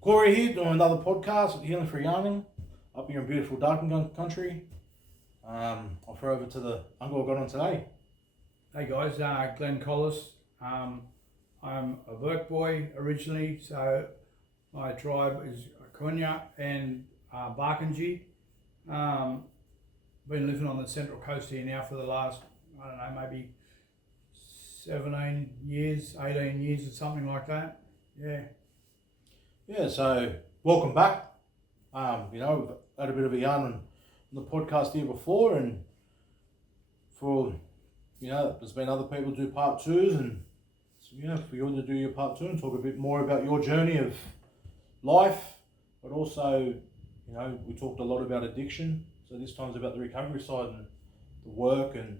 Corey here doing another podcast, Healing for Yarning, up here in beautiful Darkin country. I'll throw over to the uncle I got on today. Hey guys, Glen Collis. I'm a work boy originally, so my tribe is Kunya and Barkinji. Been living on the central coast here now for the last, maybe 17 years, 18 years or something like that. Yeah, so welcome back. We've had a bit of a yarn on the podcast here before, and for there's been other people do part twos, and so, for you to do your part two and talk a bit more about your journey of life, but also, we talked a lot about addiction. So this time's about the recovery side and the work and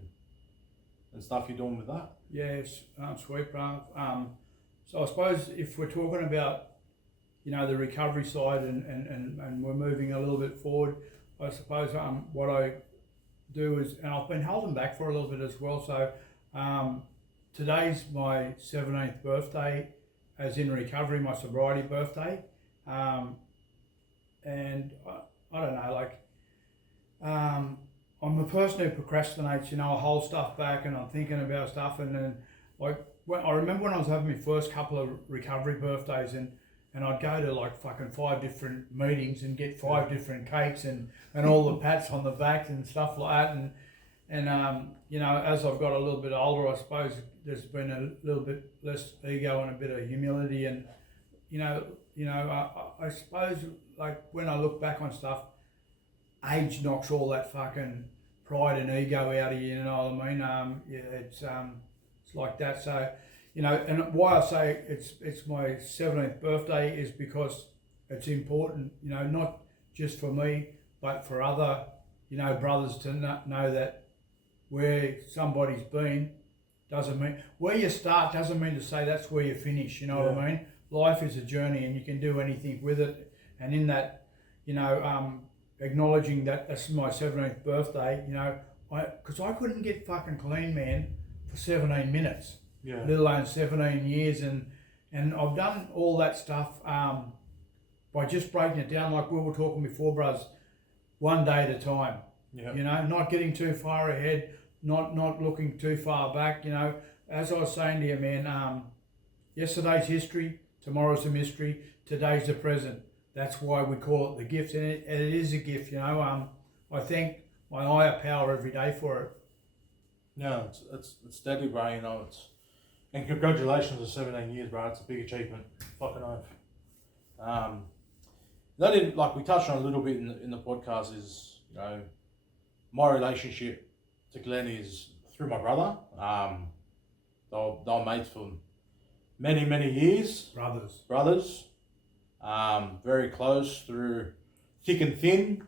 stuff you're doing with that. Yeah, sweet, bro. So I suppose if we're talking about the recovery side and we're moving a little bit forward, I suppose what I do is, and I've been holding back for a little bit as well, so today's my 17th birthday, as in recovery, my sobriety birthday, and I don't know, I'm a person who procrastinates, I hold stuff back and I'm thinking about stuff, and then I remember when I was having my first couple of recovery birthdays, and I'd go to fucking 5 different meetings and get 5 different cakes and all the pats on the back and stuff like that. And as I've got a little bit older, I suppose there's been a little bit less ego and a bit of humility. And, I suppose when I look back on stuff, age knocks all that fucking pride and ego out of you, you know what I mean? It's like that. So, and why I say it's my 17th birthday is because it's important, not just for me, but for other, brothers to know that where somebody's been doesn't mean, where you start doesn't mean to say that's where you finish, what I mean? Life is a journey and you can do anything with it. And in that, acknowledging that that's my 17th birthday, because I couldn't get fucking clean, man, for 17 minutes. Yeah. Let alone 17 years, and I've done all that stuff by just breaking it down, like we were talking before, bros, one day at a time. Yeah. Not getting too far ahead, not looking too far back. As I was saying to you, man, yesterday's history, tomorrow's a mystery, today's the present. That's why we call it the gift, and it is a gift. I thank my higher power every day for it. No, it's deadly, bro. And congratulations on 17 years, bro. It's a big achievement. Fucking oath. That didn't, we touched on a little bit in the podcast, is, my relationship to Glen is through my brother. They were mates for many, many years. Brothers. Very close through thick and thin.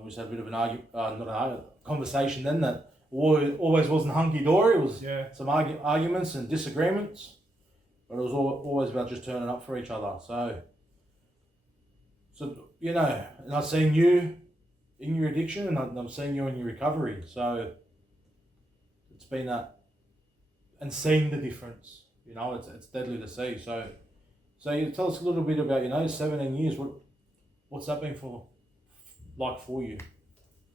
We just had a bit of an conversation then that always wasn't hunky-dory. It was some arguments and disagreements, but it was always about just turning up for each other. So and I've seen you in your addiction, and I'm seeing you in your recovery. So it's been that, and seeing the difference. It's deadly to see. So you tell us a little bit about 17 years. What's that been for you?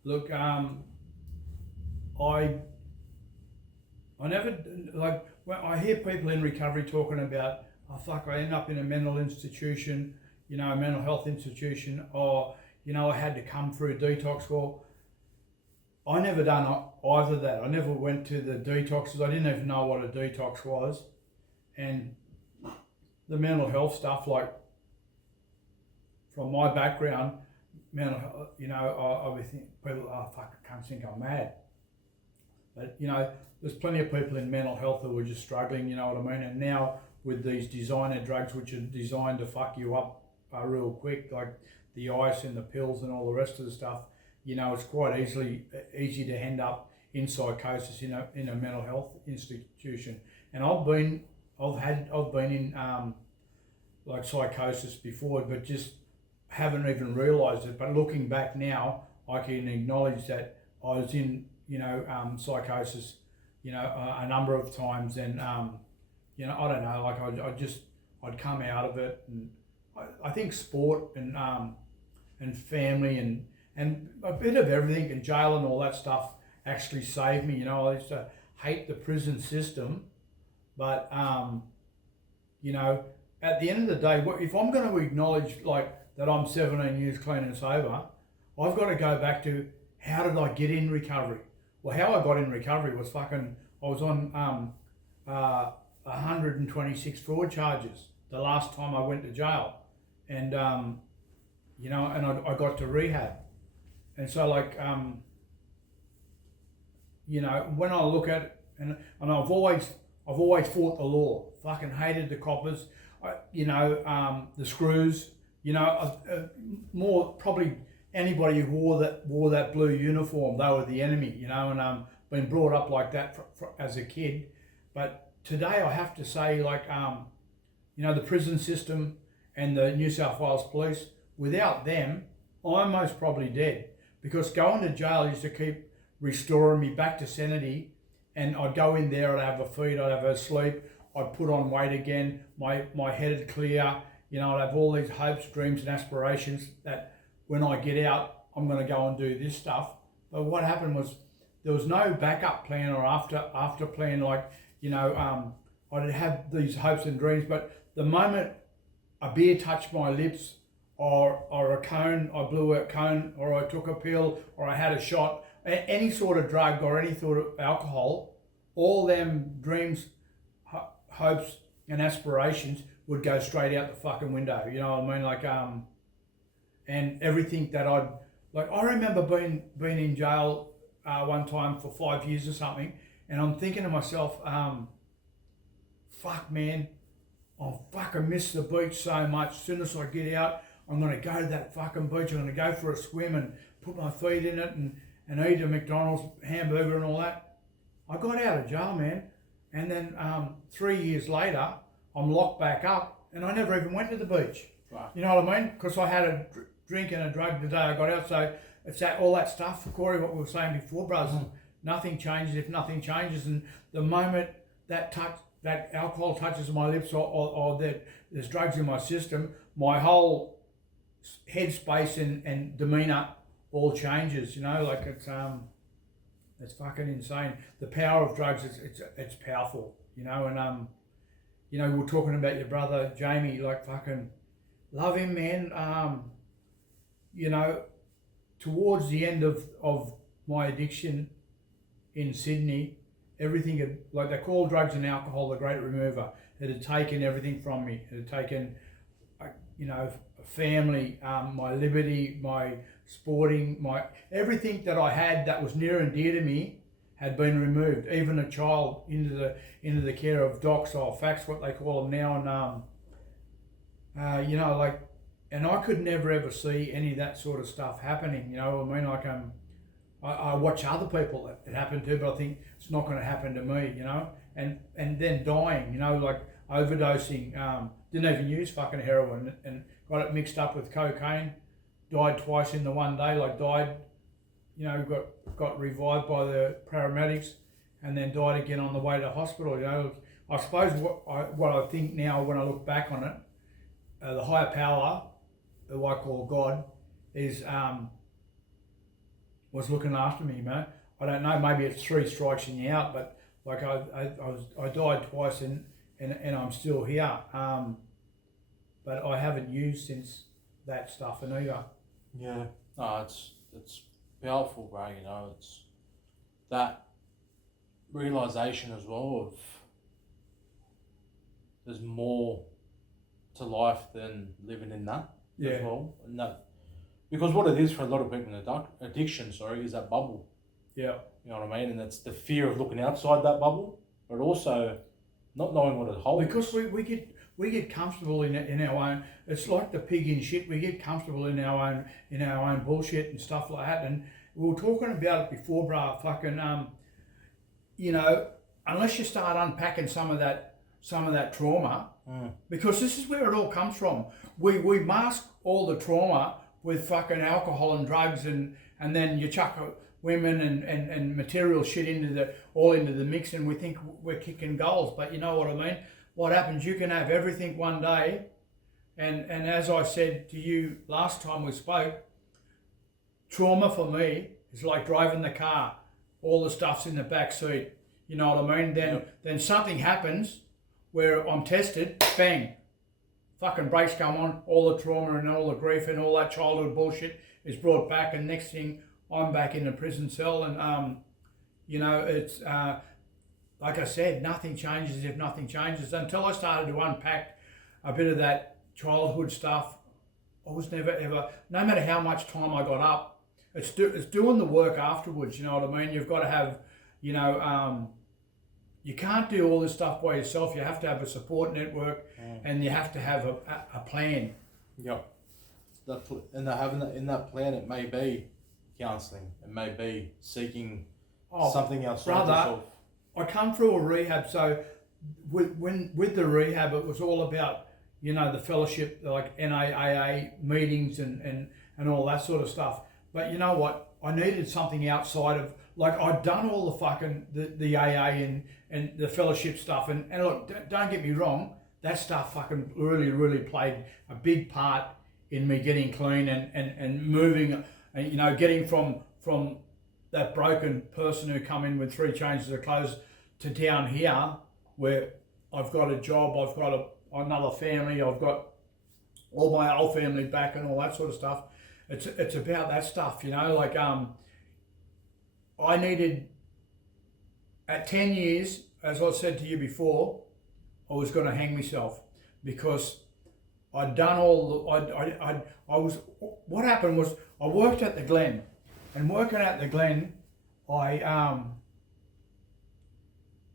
Look, I never, when I hear people in recovery talking about, I end up in a mental institution, a mental health institution, or, I had to come through a detox. Well, I never done either that. I never went to the detoxes. I didn't even know what a detox was. And the mental health stuff, from my background, mental health, I would think people, I can't think I'm mad. But, there's plenty of people in mental health who are just struggling, you know what I mean? And now with these designer drugs, which are designed to fuck you up real quick, like the ice and the pills and all the rest of the stuff, it's quite easy to end up in psychosis in a mental health institution. And I've been in psychosis before, but just haven't even realised it. But looking back now, I can acknowledge that I was in psychosis, a number of times, and I don't know, I'd come out of it, and I think sport and family and a bit of everything and jail and all that stuff actually saved me. You know, I used to hate the prison system, but you know, at the end of the day, if I'm going to acknowledge like that I'm 17 years clean and sober, I've got to go back to how did I get in recovery? Well, how I got in recovery was I was on 126 fraud charges the last time I went to jail, and you know, and I got to rehab, and so like you know, when I look at it, and I've always fought the law, fucking hated the coppers, you know, the screws, you know, more probably anybody who wore that blue uniform, they were the enemy, you know, and been brought up like that as a kid. But today I have to say, like, you know, the prison system and the New South Wales Police, without them, I'm most probably dead, because going to jail used to keep restoring me back to sanity, and I'd go in there, I'd have a feed, I'd have a sleep, I'd put on weight again, my head would clear, you know, I'd have all these hopes, dreams and aspirations that when I get out, I'm going to go and do this stuff. But what happened was there was no backup plan or after plan, like, you know, I'd have these hopes and dreams, but the moment a beer touched my lips, or a cone, I blew a cone, or I took a pill, or I had a shot, any sort of drug or any sort of alcohol, all them dreams, hopes and aspirations would go straight out the fucking window. You know what I mean? Like, and everything that I remember being in jail one time for 5 years or something, and I'm thinking to myself, fuck man, I fucking miss the beach so much. As soon as I get out, I'm going to go to that fucking beach. I'm going to go for a swim and put my feet in it and eat a McDonald's hamburger and all that. I got out of jail, man. And then 3 years later, I'm locked back up and I never even went to the beach. Right. You know what I mean? Because I had a drink and a drug the day I got out. So it's all that stuff, Corey, what we were saying before, brothers. Nothing changes if nothing changes. And the moment that alcohol touches my lips or that there's drugs in my system, my whole headspace and demeanour all changes, you know, like it's fucking insane. The power of drugs, it's powerful, you know, and you know, we were talking about your brother Jamie, like fucking love him, man. You know, towards the end of my addiction in Sydney, everything had, like they call drugs and alcohol the great remover. It had taken everything from me. It had taken, you know, family, my liberty, my sporting, my everything that I had that was near and dear to me had been removed. Even a child into the care of docs or facts, what they call them now, and you know, like, and I could never ever see any of that sort of stuff happening. You know what I mean? Like I watch other people that it happened to, but I think it's not going to happen to me. You know, and then dying. You know, like overdosing. Didn't even use fucking heroin and got it mixed up with cocaine. Died twice in the one day. Like died, you know, got revived by the paramedics, and then died again on the way to hospital. You know, I suppose what I think now when I look back on it, the higher power, who I call God, is was looking after me, man. I don't know. Maybe it's 3 strikes and you're out, but like I died twice and I'm still here. But I haven't used since that stuff either. Yeah, no, it's powerful, bro. You know, it's that realization as well of there's more to life than living in that as well, and that because what it is for a lot of people in addiction, is that bubble. Yeah, you know what I mean, and it's the fear of looking outside that bubble, but also not knowing what it holds. Because we get comfortable in our own. It's like the pig in shit. We get comfortable in our own bullshit and stuff like that. And we were talking about it before, brah. Fucking you know, unless you start unpacking some of that trauma, because this is where it all comes from. We mask all the trauma with fucking alcohol and drugs, and then you chuck women and material shit into the mix, and we think we're kicking goals. But you know what I mean? What happens, you can have everything one day, And as I said to you last time we spoke, trauma for me is like driving the car. All the stuff's in the back seat. You know what I mean? Then something happens where I'm tested, bang, fucking brakes come on, all the trauma and all the grief and all that childhood bullshit is brought back, and next thing I'm back in a prison cell, and you know, it's like I said, nothing changes if nothing changes. Until I started to unpack a bit of that childhood stuff, I was never ever, no matter how much time I got up, it's doing the work afterwards, you know what I mean? You've got to have, you know, you can't do all this stuff by yourself. You have to have a support network, and you have to have a plan. Yep. And having that in that plan, it may be counselling, it may be seeking something else. Brother, I come through a rehab, so with the rehab, it was all about, you know, the fellowship, like NAAA meetings and all that sort of stuff. But you know what? I needed something outside of, like, I'd done all the fucking the AA and the fellowship stuff, and look, don't get me wrong, that stuff fucking really played a big part in me getting clean and moving, and you know, getting from that broken person who come in with 3 changes of clothes to down here where I've got a job, I've got another family, I've got all my old family back and all that sort of stuff. It's about that stuff, you know, like I needed, at 10 years, as I said to you before, I was going to hang myself because I'd done all the, I was, what happened was I worked at the Glen, and working at the Glen, I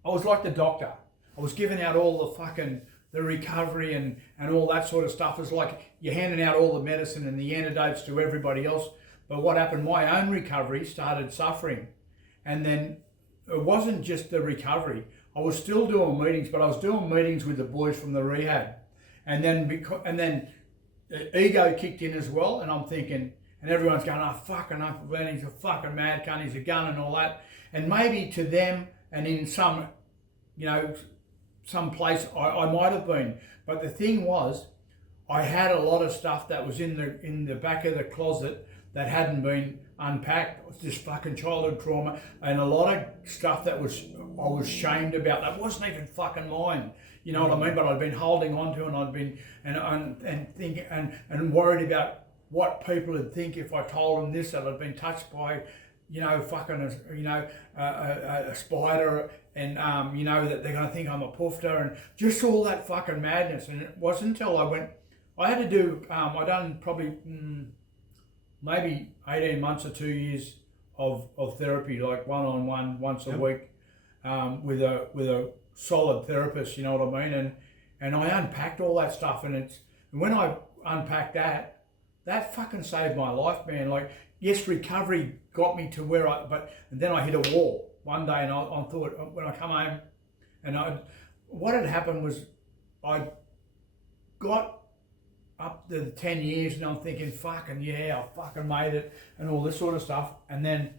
was like the doctor. I was giving out all the fucking, the recovery and all that sort of stuff. It's like you're handing out all the medicine and the antidotes to everybody else. But what happened, my own recovery started suffering. And then it wasn't just the recovery. I was still doing meetings, but I was doing meetings with the boys from the rehab. And then the ego kicked in as well, and I'm thinking, and everyone's going, oh, fucking Uncle Glenn, he's a fucking mad cunt, he's a gun and all that. And maybe to them, and in some, you know, some place I might have been. But the thing was, I had a lot of stuff that was in the back of the closet that hadn't been unpacked, just fucking childhood trauma, and a lot of stuff that I was shamed about that wasn't even fucking mine. You know what I mean? But I'd been holding on to, and I'd been and thinking and worried about what people would think if I told them this, that I'd been touched by, you know, fucking, you know, a spider, and you know, that they're gonna think I'm a poofter, and just all that fucking madness. And it wasn't until I had to do, I done probably maybe 18 months or 2 years of therapy, like one-on-one, once a week, with a solid therapist, you know what I mean? And I unpacked all that stuff, and when I unpacked that fucking saved my life, man. Like, yes, recovery got me to where and then I hit a wall one day, and I thought, when I come home, and what had happened was I got up to 10 years, and I'm thinking, fucking yeah, I fucking made it, and all this sort of stuff. And then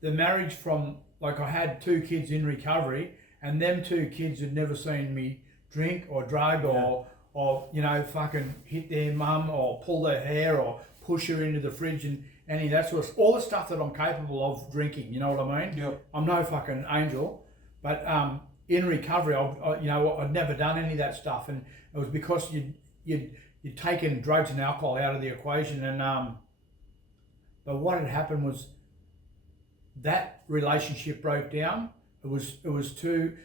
the marriage from, like, I had 2 kids in recovery, and them 2 kids had never seen me drink or drug or you know, fucking hit their mum or pull their hair or push her into the fridge and any of that sort of, all the stuff that I'm capable of drinking, you know what I mean? Yep. I'm no fucking angel, but in recovery, you know, I'd never done any of that stuff, and it was because you'd taken drugs and alcohol out of the equation, and but what had happened was that relationship broke down. It was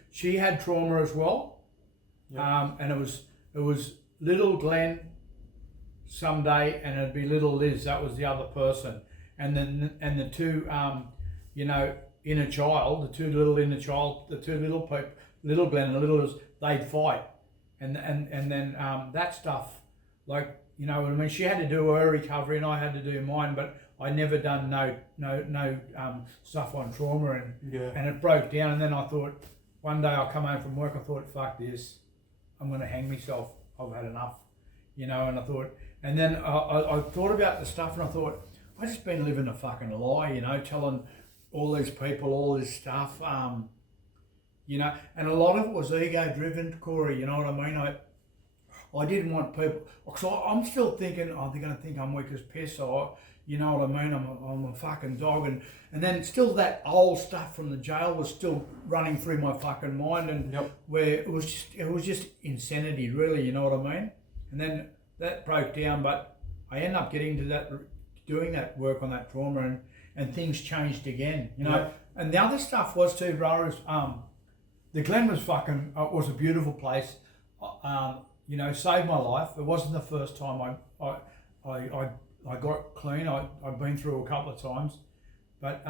she had trauma as well, and it was little Glenn someday, and it'd be little Liz. That was the other person, and the 2 you know, inner child, the 2 little inner child, the 2 little people, little Glenn and little Liz, they'd fight, and then that stuff, like, you know what I mean. She had to do her recovery, and I had to do mine, but I never done no stuff on trauma, and it broke down. And then I thought, one day I'll come home from work, I thought, fuck this, I'm going to hang myself, I've had enough, you know. And I thought, and then I thought about the stuff, and I thought, I just been living a fucking lie, you know, telling all these people all this stuff, you know, and a lot of it was ego driven, Corey, you know what I mean. I didn't want people, because I'm still thinking, oh, they're going to think I'm weak as piss, or, you know what I mean, I'm a fucking dog, and then still that old stuff from the jail was still running through my fucking mind, and where it was just insanity, really, you know what I mean? And then that broke down, but I ended up getting to that, doing that work on that trauma, and things changed again, you know. And the other stuff was too, bro, is, the Glen was was a beautiful place, you know, saved my life. It wasn't the first time I got clean. I've been through a couple of times, but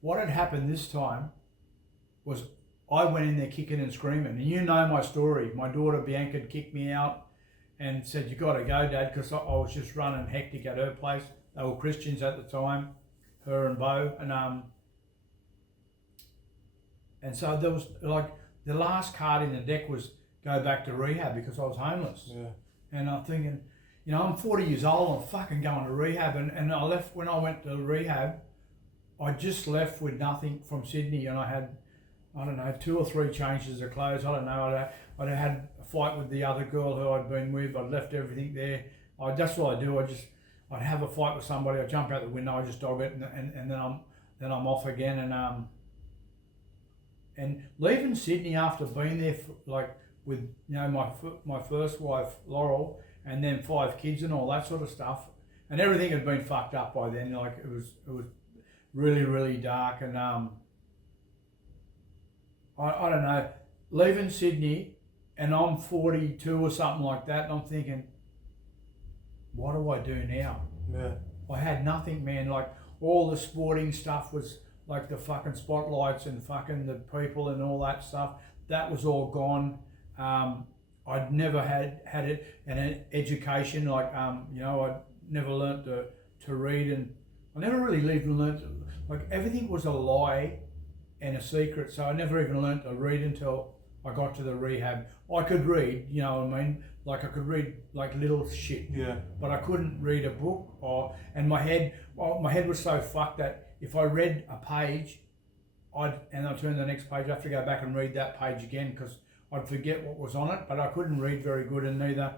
what had happened this time was I went in there kicking and screaming, and you know my story. My daughter Bianca had kicked me out and said, "You got to go, Dad," because I was just running hectic at her place. They were Christians at the time, her and Bo, and so there was like the last card in the deck was go back to rehab because I was homeless. Yeah. And I'm thinking, you know, I'm 40 years old, I'm fucking going to rehab, and I left, when I went to rehab, I just left with nothing from Sydney, and I had, I don't know, 2 or 3 changes of clothes, I don't know, I'd had a fight with the other girl who I'd been with, I'd left everything there. That's what I do, I'd have a fight with somebody, I'd jump out the window, I just dog it, and then I'm off again, and leaving Sydney after being there for, like, with, you know, my first wife Laurel, and then 5 kids and all that sort of stuff, and everything had been fucked up by then. Like it was really, really dark, and I don't know, leaving Sydney, and I'm 42 or something like that, and I'm thinking, what do I do now? Yeah, I had nothing, man. Like all the sporting stuff was like the fucking spotlights and fucking the people and all that stuff. That was all gone. I'd never had it, and an education, like, you know, I'd never learnt to read, and I never really even learnt, like everything was a lie and a secret, so I never even learnt to read until I got to the rehab. I could read, you know what I mean, like I could read like little shit, yeah, but I couldn't read a book, and my head was so fucked that if I read a page, I'd turn the next page, I have to go back and read that page again, because I'd forget what was on it, but I couldn't read very good, and neither,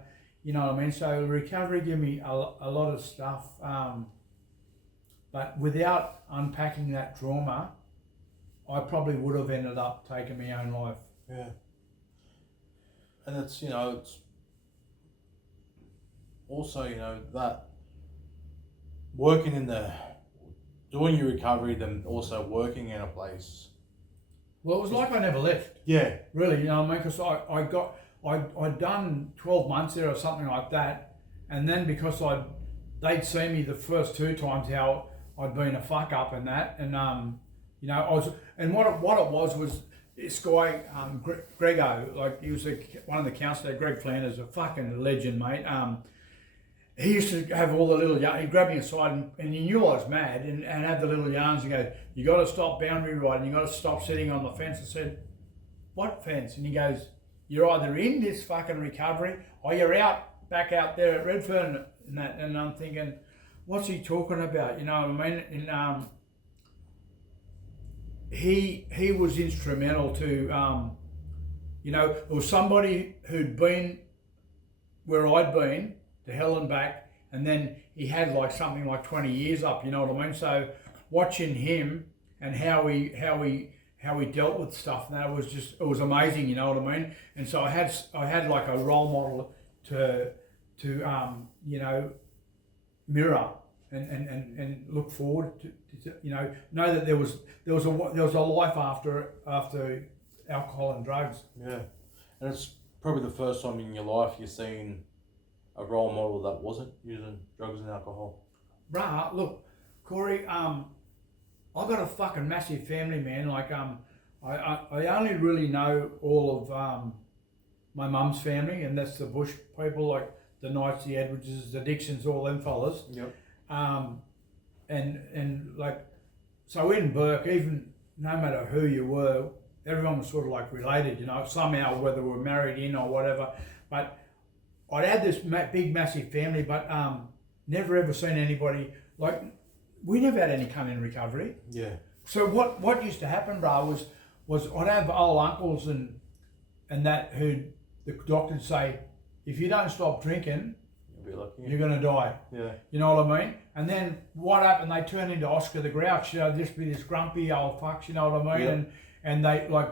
you know what I mean? So recovery gave me a lot of stuff, but without unpacking that trauma, I probably would have ended up taking my own life. Yeah. And it's, you know, it's also, you know, that working doing your recovery, then also working in a place. Well, it was like I never left. Yeah. Really, you know what I mean? Because I'd done 12 months there or something like that, and then because they'd seen me the first 2 times how I'd been a fuck up and that, and you know, what it was this guy, Grego, like he was one of the counsellors, Greg Flanders, a fucking legend, mate. He used to have all the little yarns. He'd grab me aside and he knew I was mad, and have the little yarns and go, "You got to stop boundary riding, you got to stop sitting on the fence." I said, "What fence?" And he goes, "You're either in this fucking recovery or you're back out there at Redfern," and that. And I'm thinking, what's he talking about? You know what I mean? And he was instrumental to, you know, it was somebody who'd been where I'd been, to hell and back, and then he had like something like 20 years up, you know what I mean? So watching him and how he dealt with stuff, and that was just, it was amazing, you know what I mean? And so I had like a role model to you know, mirror and look forward to, you know that there was a life after alcohol and drugs. Yeah, and it's probably the first time in your life you've seen a role model that wasn't using drugs and alcohol. Bruh, look, Corey, I've got a fucking massive family, man. Like, I only really know all of my mum's family, and that's the Bush people, like the Knights, the Edwardses, the Dixons, all them fellas. Yep. And like, so in Burke, even no matter who you were, everyone was sort of like related, you know, somehow, whether we were married in or whatever. But I'd had this big, massive family, but never ever seen anybody, like, we never had any come in recovery. Yeah. So what used to happen, bro, was I'd have old uncles and that who the doctors say, if you don't stop drinking, You'll be lucky. you're going to die. Yeah. You know what I mean? And then what happened? They turned into Oscar the Grouch. You know, just be this grumpy old fucks. You know what I mean? Yep. And they like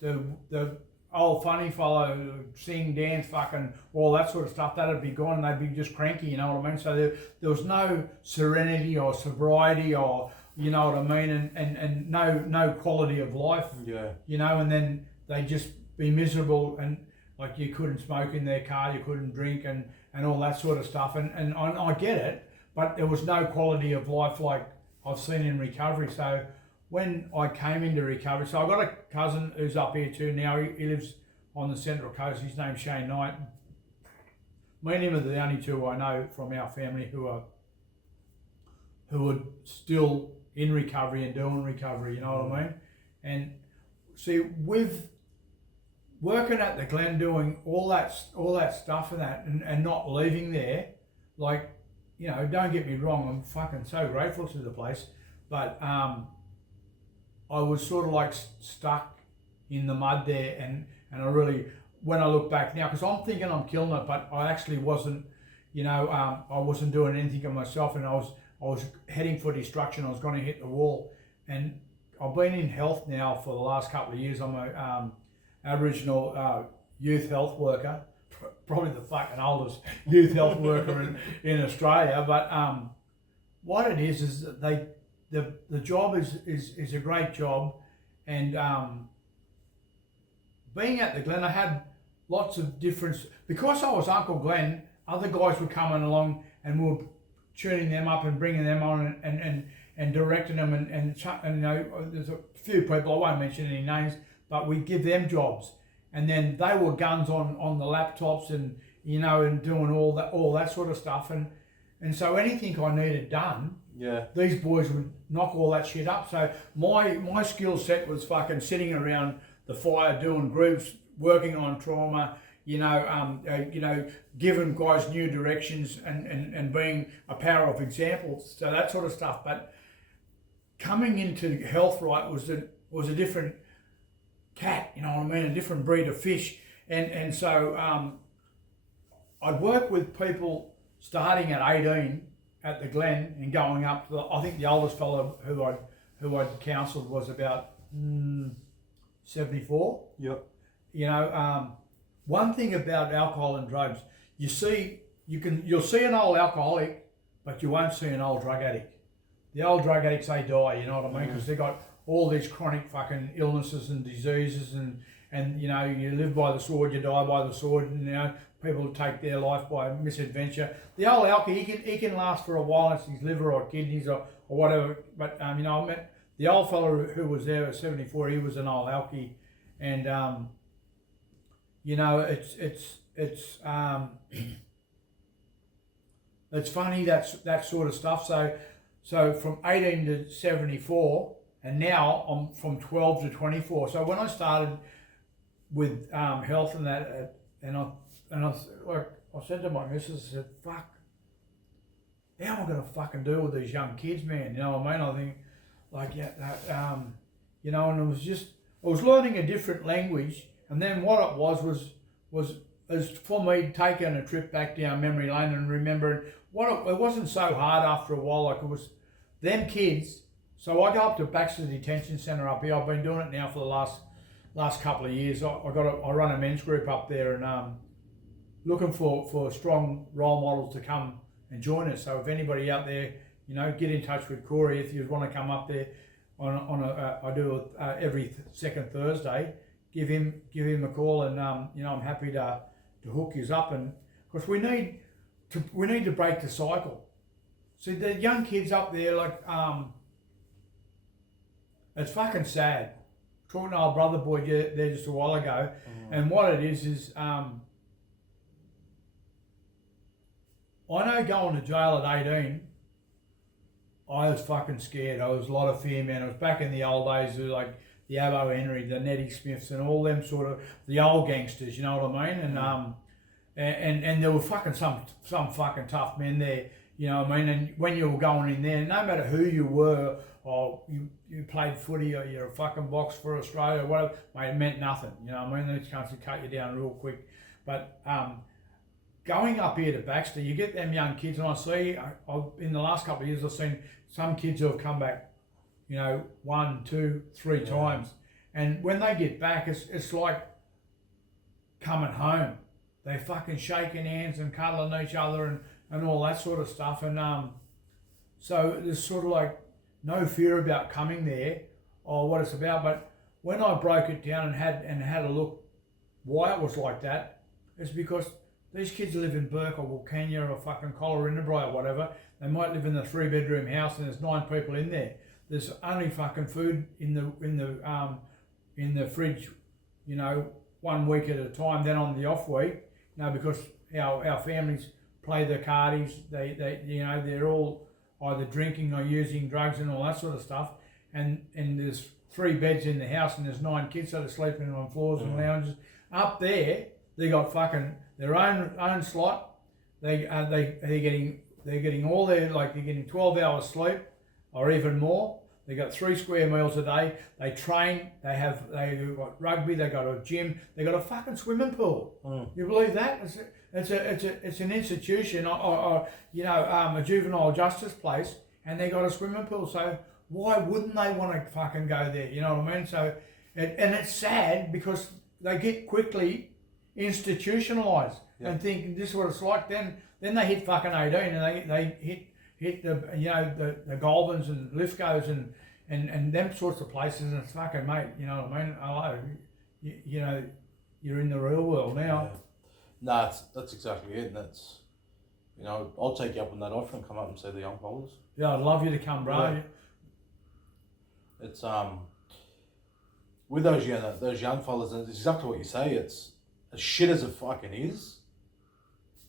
the old funny fellow, sing, dance, fucking all that sort of stuff. That'd be gone, and they'd be just cranky. You know what I mean? So there was no serenity or sobriety or you know what I mean, and no quality of life. Yeah. You know, and then they just be miserable and like you couldn't smoke in their car, you couldn't drink and all that sort of stuff. And I get it, but there was no quality of life like I've seen in recovery. So when I came into recovery, so I've got a cousin who's up here too now. He lives on the Central Coast. His name's Shane Knight. Me and him are the only two I know from our family who are still in recovery and doing recovery, you know what I mean? And see, with working at the Glen, doing all that stuff and not leaving there, like, you know, don't get me wrong, I'm fucking so grateful to the place, but I was sort of like stuck in the mud there, and I really, when I look back now, because I'm thinking I'm killing it, but I actually wasn't, you know, I wasn't doing anything of myself, and I was heading for destruction. I was going to hit the wall, and I've been in health now for the last couple of years. I'm a Aboriginal youth health worker, probably the fucking oldest youth health worker in Australia. But what it is that the job is a great job, and being at the Glen, I had lots of different, because I was Uncle Glen, other guys were coming along and we were tuning them up and bringing them on and directing them and you know, there's a few people, I won't mention any names, but we give them jobs, and then they were guns on the laptops and you know, and doing all that sort of stuff, and so anything I needed done, Yeah. these boys would knock all that shit up. So my skill set was fucking sitting around the fire doing groups, working on trauma, you know, giving guys new directions and being a power of examples, so that sort of stuff. But coming into health right was a different cat, you know what I mean, a different breed of fish, and so I'd work with people starting at 18 at the Glen and going up to I think the oldest fellow who I'd counselled was about 74. Yep. You know, one thing about alcohol and drugs, you'll see an old alcoholic, but you won't see an old drug addict. The old drug addicts, they die, you know what I mean, because they got all these chronic fucking illnesses and diseases, and you know, you live by the sword, you die by the sword, and you know, people take their life by misadventure. The old alky, he can last for a while, it's his liver or kidneys or whatever, but you know, I met the old fellow who was there at 74, he was an old alky, and you know, it's funny, that sort of stuff. So from 18 to 74, and now I'm from 12 to 24. So when I started with health and that, and I said to my missus, I said, fuck, how am I going to fucking deal with these young kids, man? You know what I mean? I think, like, yeah, you know, and I was learning a different language, and then what it was for me taking a trip back down memory lane and remembering it wasn't so hard after a while, like it was them kids. So I go up to Baxter Detention Centre up here. I've been doing it now for the last couple of years. I run a men's group up there, and looking for strong role models to come and join us. So if anybody out there, you know, get in touch with Corey if you want to come up there. I do every second Thursday. Give him a call, and you know, I'm happy to hook you up, and because we need to break the cycle. See, the young kids up there, like, it's fucking sad. Talking to our brother boy there just a while ago, and what it is I know going to jail at 18, I was fucking scared. I was a lot of fear, man. It was back in the old days, like the Abo Henry, the Nettie Smiths, and all them sort of the old gangsters. You know what I mean? And there were fucking some fucking tough men there. You know what I mean? And when you were going in there, no matter who you were, or you played footy, or you're a fucking box for Australia, or whatever, mate, it meant nothing. You know what I mean? These cunts would cut you down real quick. But going up here to Baxter, you get them young kids, and I see, in the last couple of years, I've seen some kids who have come back, 1, 2, 3 times. And when they get back, it's like coming home. They're fucking shaking hands and cuddling each other and all that sort of stuff. And so there's sort of like no fear about coming there or what it's about. But when I broke it down and had a look why it was like that, it's because these kids live in Burke or Wilcannia or fucking Collarinabri or whatever. They might live in a 3-bedroom house and there's 9 people in there. There's only fucking food in the fridge, 1 week at a time. Then on the off week, because our families play the cardies, they're all either drinking or using drugs and all that sort of stuff. And there's 3 beds in the house and there's 9 kids, so they're sleeping on floors and lounges. Up there, they got fucking their own slot. They're getting all their, they're getting 12 hours sleep or even more. They got 3 square meals a day. They train. They got rugby. They got a gym. They got a fucking swimming pool. You believe that? It's an institution or a juvenile justice place, and they got a swimming pool. So why wouldn't they want to fucking go there? You know what I mean? So and it's sad because they get quickly institutionalised and think this is what it's like. Then they hit fucking 18 and they hit the Goulburn's and Lithgow's and them sorts of places, and it's fucking, mate, you know what I mean? Hello, you're in the real world now. Yeah. No, that's exactly it, and that's, I'll take you up on that offer and come up and see the young fellas. Yeah, I'd love you to come, bro. Yeah. It's with those young fellas, and it's exactly what you say. It's as shit as it fucking is.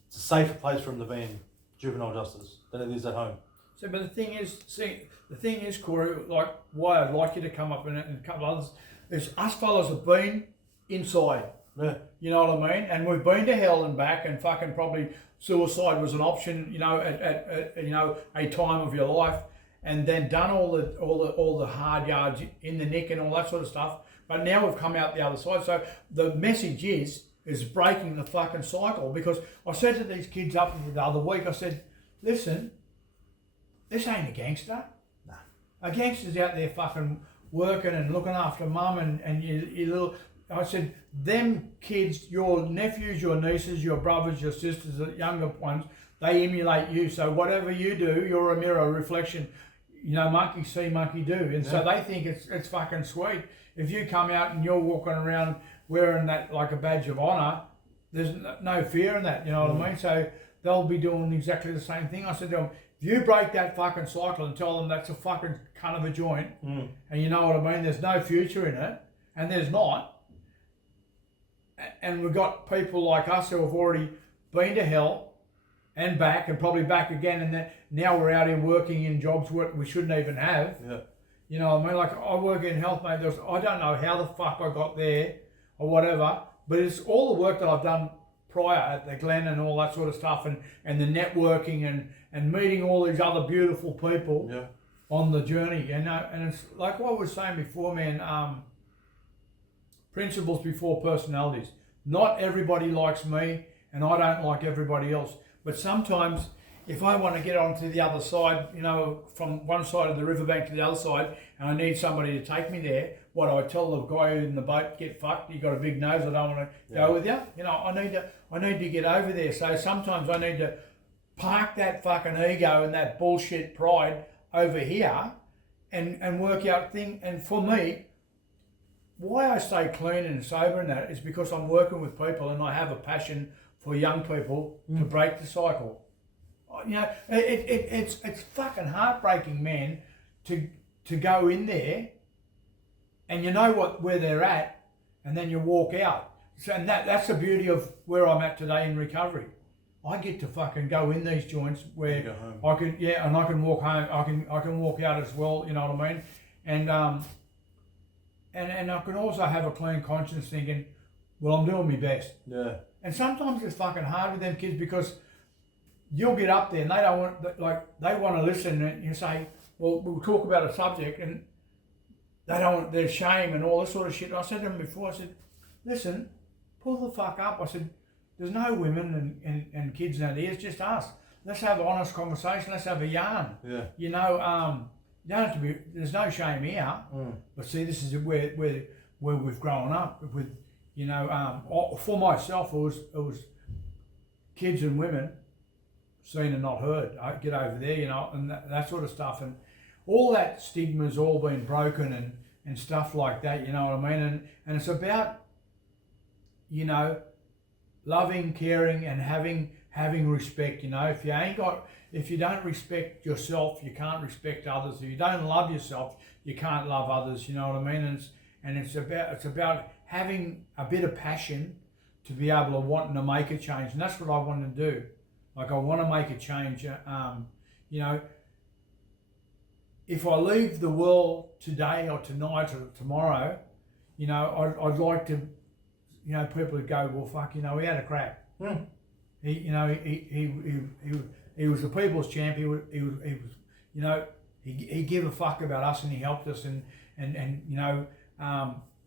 It's a safer place for them to be in juvenile justice than it is at home. So, but the thing is, Corey, like why I'd like you to come up and a couple others is us fellas have been inside. Yeah. You know what I mean? And we've been to hell and back, and fucking probably suicide was an option, at a time of your life, and then done all the hard yards in the nick and all that sort of stuff. But now we've come out the other side. So the message is breaking the fucking cycle, because I said to these kids up the other week, I said, listen, this ain't a gangster. Nah. A gangster's out there fucking working and looking after mum and your little... I said, them kids, your nephews, your nieces, your brothers, your sisters, the younger ones, they emulate you. So whatever you do, you're a mirror reflection. Monkey see, monkey do. And so they think it's fucking sweet. If you come out and you're walking around wearing that like a badge of honour, there's no fear in that, you know what I mean? So they'll be doing exactly the same thing. I said to them, if you break that fucking cycle and tell them that's a fucking cunt of a joint, and you know what I mean, there's no future in it, and there's not, and we've got people like us who have already been to hell and back and probably back again, and now we're out here working in jobs we shouldn't even have. Yeah. You know what I mean? Like, I work in health, mate. I don't know how the fuck I got there or whatever, but it's all the work that I've done prior at the Glen and all that sort of stuff, and the networking and meeting all these other beautiful people on the journey. And it's like what I was saying before, man, principles before personalities. Not everybody likes me, and I don't like everybody else. But sometimes, if I want to get onto the other side, from one side of the riverbank to the other side, and I need somebody to take me there, what I tell the guy in the boat, get fucked, you got a big nose, I don't want to go with you. I need to get over there. So sometimes I need to park that fucking ego and that bullshit pride over here and work out thing. And for me, why I stay clean and sober and that is because I'm working with people and I have a passion for young people to break the cycle. It's fucking heartbreaking, man, to go in there and you know where they're at, and then you walk out. So, and that's the beauty of where I'm at today in recovery. I get to fucking go in these joints where I can, and I can walk home. I can walk out as well. You know what I mean? And I can also have a clean conscience, thinking, well, I'm doing my best. Yeah. And sometimes it's fucking hard with them kids because you'll get up there and they don't want, they want to listen, and you say, well, we'll talk about a subject, and they don't, there's shame and all this sort of shit. And I said to them before, I said, listen, pull the fuck up. I said, There's no women and kids in there. It's just us. Let's have an honest conversation. Let's have a yarn. Yeah. You know, you don't have to be. There's no shame here. But see, this is where we've grown up with. You know, for myself, it was kids and women seen and not heard. I get over there, you know, and that sort of stuff, and all that stigma's all been broken and stuff like that. You know what I mean? And it's about, you know, loving, caring, and having respect. You know, if you don't respect yourself, you can't respect others. If you don't love yourself, you can't love others. You know what I mean? And it's about having a bit of passion to be able to want to make a change, and that's what I want to do. Like, I want to make a change. You know, if I leave the world today or tonight or tomorrow, you know, I'd like to, you know, people would go, well, fuck, you know, he had a crack. He, you know, he was the people's champ. He was, you know, he gave a fuck about us, and he helped us, and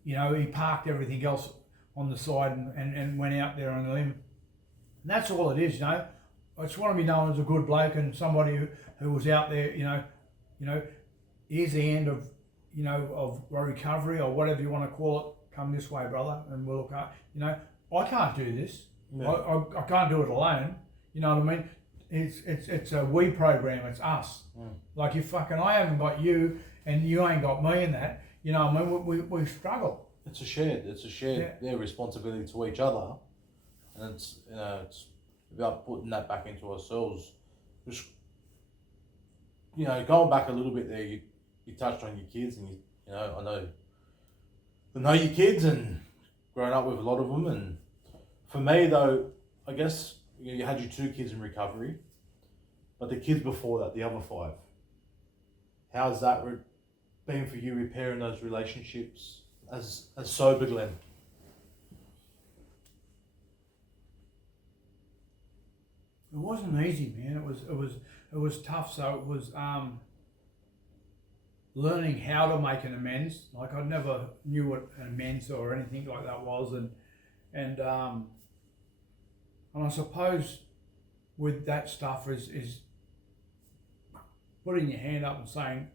you know, he parked everything else on the side and went out there on the limb. And that's all it is, you know. I just want to be known as a good bloke and somebody who was out there, you know, here's the end of, you know, of recovery or whatever you want to call it. Come this way, brother, and we'll look up. You know, I can't do this. No. I can't do it alone. You know what I mean? It's a we program. It's us. Like, if fucking I haven't got you and you ain't got me in that, you know what I mean? We struggle. It's a shared responsibility to each other, and it's, you know, it's about putting that back into ourselves. Just, you know, going back a little bit there, you touched on your kids, and you know, I know your kids and grown up with a lot of them, and for me though, I guess you had your 2 kids in recovery, but the kids before that, the other 5, how's that been for you, repairing those relationships as sober Glenn? It wasn't easy, man. It was tough. So it was learning how to make an amends. Like, I never knew what an amends or anything like that was, and I suppose with that stuff is putting your hand up and saying,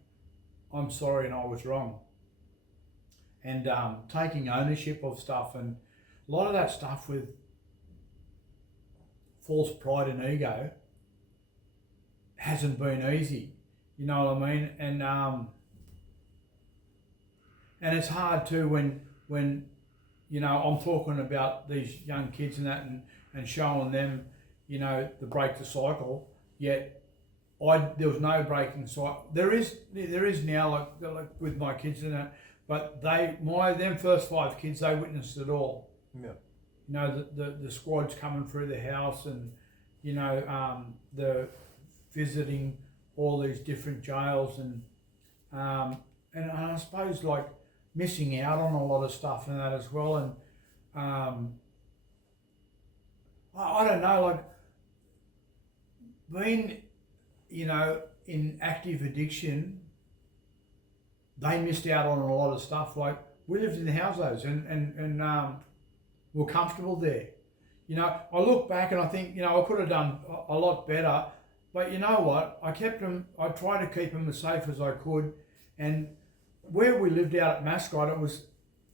I'm sorry and I was wrong, and taking ownership of stuff, and a lot of that stuff with false pride and ego hasn't been easy, you know what I mean? And it's hard too when you know, I'm talking about these young kids and that, and showing them, you know, the break the cycle, yet there was no breaking cycle. There is now, like with my kids and that, but them first 5 kids, they witnessed it all. Yeah. You know, the squads coming through the house, and you know, the visiting all these different jails, and I suppose, like, missing out on a lot of stuff and that as well, and I don't know, like, being, you know, in active addiction, they missed out on a lot of stuff. Like, we lived in the houses and we're comfortable there. You know, I look back and I think, you know, I could have done a lot better, but you know what? I tried to keep them as safe as I could, and where we lived out at Mascot,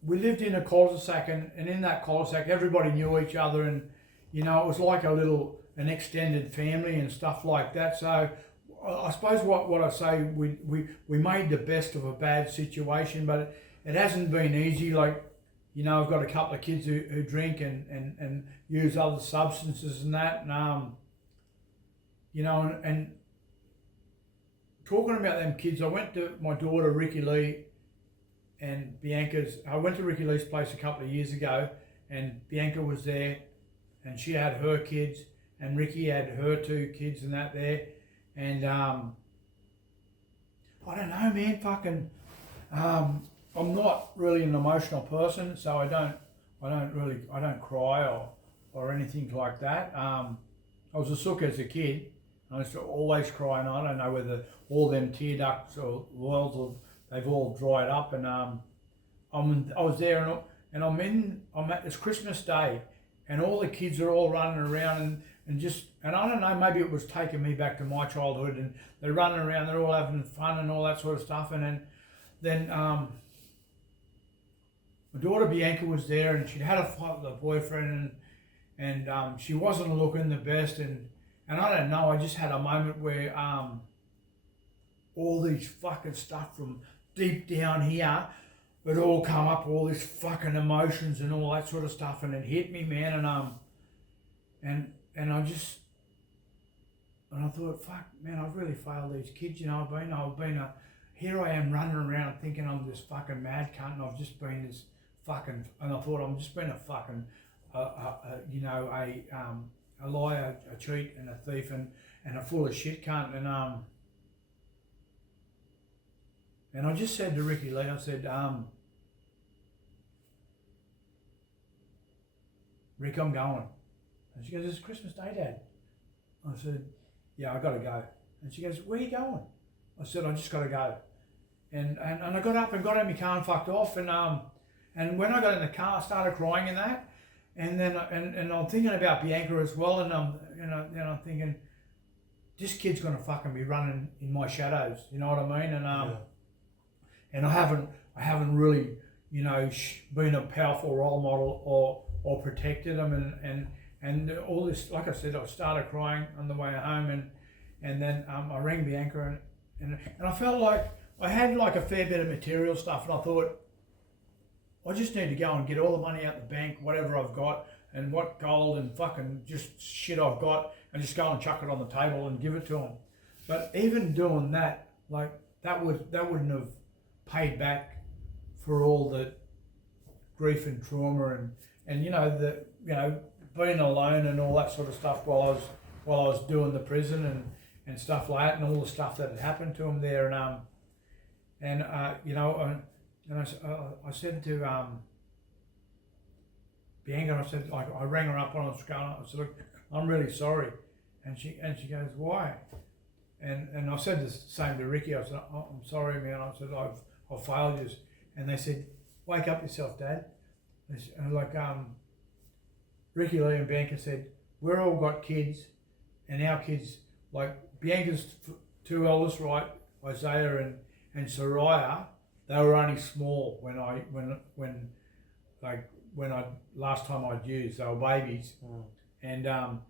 we lived in a cul-de-sac, and in that cul-de-sac, everybody knew each other, and, you know, it was like an extended family and stuff like that. So I suppose what I say, we made the best of a bad situation, but it hasn't been easy. Like, you know, I've got a couple of kids who drink and use other substances and that, and you know, and talking about them kids, I went to my daughter Ricky Lee and Bianca's. I went to Ricky Lee's place a couple of years ago, and Bianca was there, and she had her kids, and Ricky had her 2 kids and that there, and I don't know, man, fucking, I'm not really an emotional person, so I don't cry or anything like that. I was a sook as a kid. I used to always cry, and I don't know whether all them tear ducts or wells they've all dried up. And I was there, and I'm at this Christmas Day, and all the kids are all running around and I don't know, maybe it was taking me back to my childhood, and they're running around, they're all having fun and all that sort of stuff, and then my daughter Bianca was there, and she'd had a fight with her boyfriend, and she wasn't looking the best, and I don't know, I just had a moment where all these fucking stuff from deep down here, it all come up, all this fucking emotions and all that sort of stuff, and it hit me, man, and I thought, fuck, man, I've really failed these kids, you know. Here I am running around thinking I'm this fucking mad cunt, and I've just been this fucking, and I thought I'm just been a fucking, you know, a liar, a cheat, and a thief, and a full of shit cunt, and I just said to Ricky Lee, I said, Rick, I'm going. And she goes, it's Christmas Day, Dad. I said, yeah, I gotta go. And she goes, where are you going? I said, I just gotta go. And I got up and got in my car and fucked off, and when I got in the car I started crying and that, and then and I'm thinking about Bianca as well, and I'm thinking, this kid's gonna fucking be running in my shadows, you know what I mean? And I haven't really, you know, been a powerful role model or protected them, and all this, like I said, I started crying on the way home, and then I rang Bianca, and I felt like I had like a fair bit of material stuff, and I thought, I just need to go and get all the money out the bank, whatever I've got, and what gold and fucking just shit I've got, and just go and chuck it on the table and give it to them. But even doing that, like that wouldn't have paid back for all the grief and trauma and you know being alone and all that sort of stuff while I was doing the prison and stuff like that, and all the stuff that had happened to him there, you know, and I said to Bianca, I said, like, I rang her up when I was going, I said, look, I'm really sorry, and she goes, why? And I said the same to Ricky. I said, oh, I'm sorry, man. I said, I've failed you. And they said, wake up yourself, Dad. And like Ricky Lee and Bianca said, we're all got kids, and our kids, like Bianca's two eldest, right, Isaiah and Soraya, they were only small when I last time I'd used, they were babies. And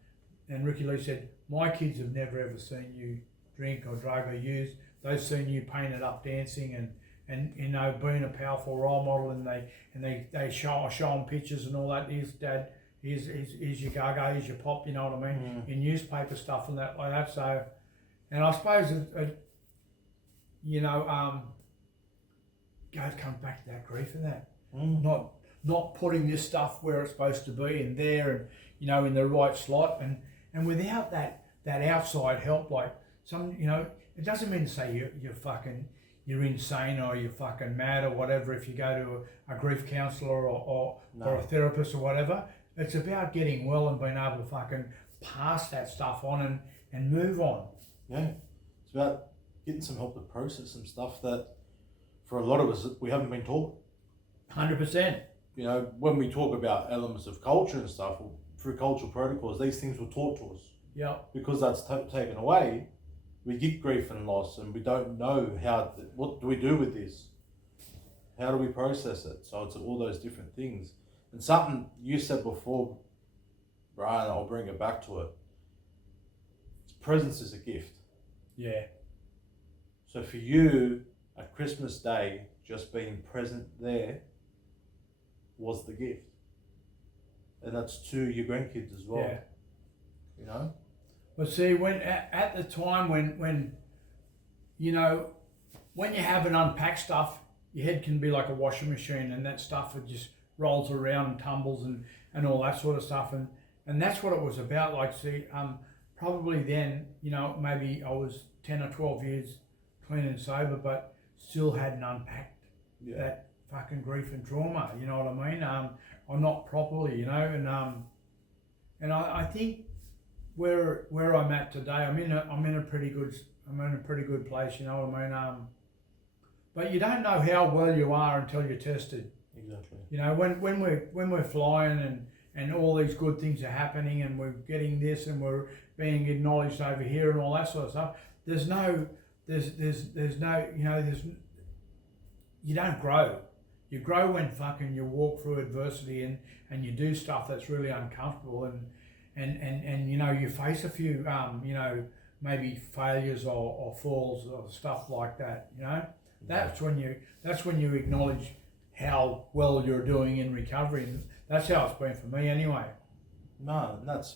Ricky Lee said, my kids have never ever seen you drink or drug or use. They've seen you painted up dancing and you know, being a powerful role model, and they show them pictures and all that. Here's Dad, here's your Gaga, here's your Pop, you know what I mean? In newspaper stuff and that like that. So, and I suppose you know, goes comes back to that grief and that. Not putting this stuff where it's supposed to be and there, and you know, in the right slot, and without that outside help, like some, you know, it doesn't mean to say you're insane or you're fucking mad or whatever if you go to a grief counsellor or a therapist or whatever. It's about getting well and being able to fucking pass that stuff on and move on. Yeah, it's about getting some help to process some stuff that for a lot of us we haven't been taught. 100%. You know, when we talk about elements of culture and stuff, through cultural protocols, these things were taught to us. Yeah. Because that's taken away, we get grief and loss, and we don't know what do we do with this? How do we process it? So it's all those different things. And something you said before, Brian, I'll bring it back to it. Presence is a gift. Yeah. So for you, at Christmas Day, just being present there was the gift. And that's to your grandkids as well. Yeah. You know? But see, when at the time when you know, when you have an unpacked stuff, your head can be like a washing machine, and that stuff, it just rolls around and tumbles and all that sort of stuff, and that's what it was about. Like, see, probably then, you know, maybe I was 10 or 12 years clean and sober, but still hadn't unpacked that fucking grief and trauma, you know what I mean? Or not properly, you know, and I think where I'm at today, I'm in a pretty good place, you know what I mean? But you don't know how well you are until you're tested. Exactly. You know, when we're flying and all these good things are happening, and we're getting this, and we're being acknowledged over here, and all that sort of stuff. There's no, you don't grow. You grow when fucking you walk through adversity and you do stuff that's really uncomfortable, and you face a few maybe failures or falls or stuff like that. That's when you acknowledge how well you're doing in recovery, and that's how it's been for me anyway. No, and that's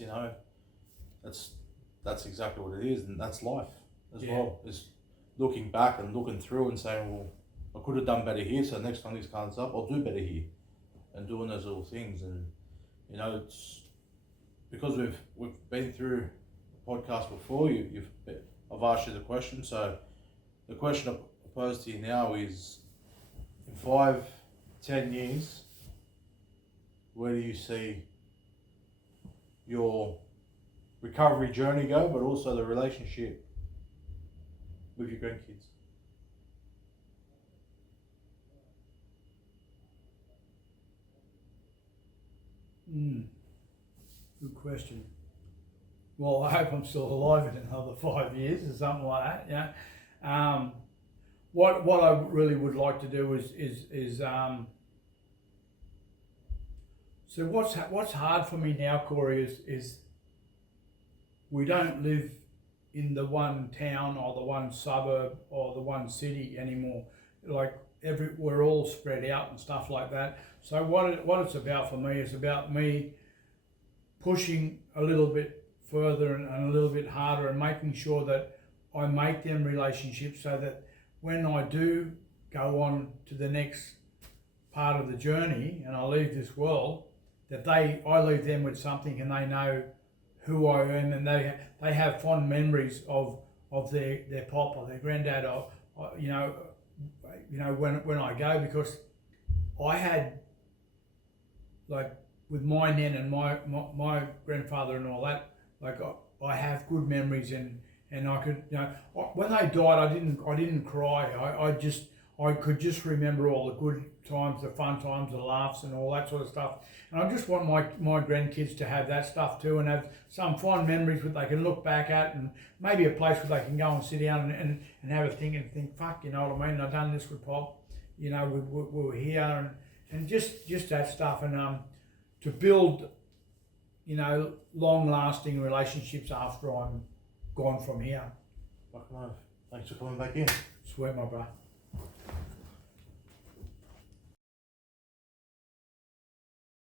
exactly what it is, and that's life as well. Is looking back and looking through and saying, well, I could have done better here, so next time this comes up, I'll do better here, and doing those little things. And it's because we've been through the podcast before. I've asked you the question, so the question I pose to you now is: in 5-10 years, where do you see your recovery journey go, but also the relationship with your grandkids? Good question. Well, I hope I'm still alive in another 5 years or something like that. What I really would like to do is so what's hard for me now, Corey, is we don't live in the one town or the one suburb or the one city anymore. Like we're all spread out and stuff like that. So what it's about for me is about me pushing a little bit further and a little bit harder, and making sure that I make them relationships so that when I do go on to the next part of the journey and I leave this world, that I leave them with something, and they know who I am, and they have fond memories of their pop or their granddad, or when I go, because I had, like, with my nan and my grandfather and all that, like I have good memories, and I could, when they died, I didn't cry. I could just remember all the good times, the fun times, the laughs, and all that sort of stuff. And I just want my grandkids to have that stuff too, and have some fond memories that they can look back at, and maybe a place where they can go and sit down and have a think and think, fuck, you know what I mean? I've done this with Pop, we were here, and just that stuff, and to build, long-lasting relationships after I'm gone from here. Fucking oath. Thanks for coming back in. Swear, my bro.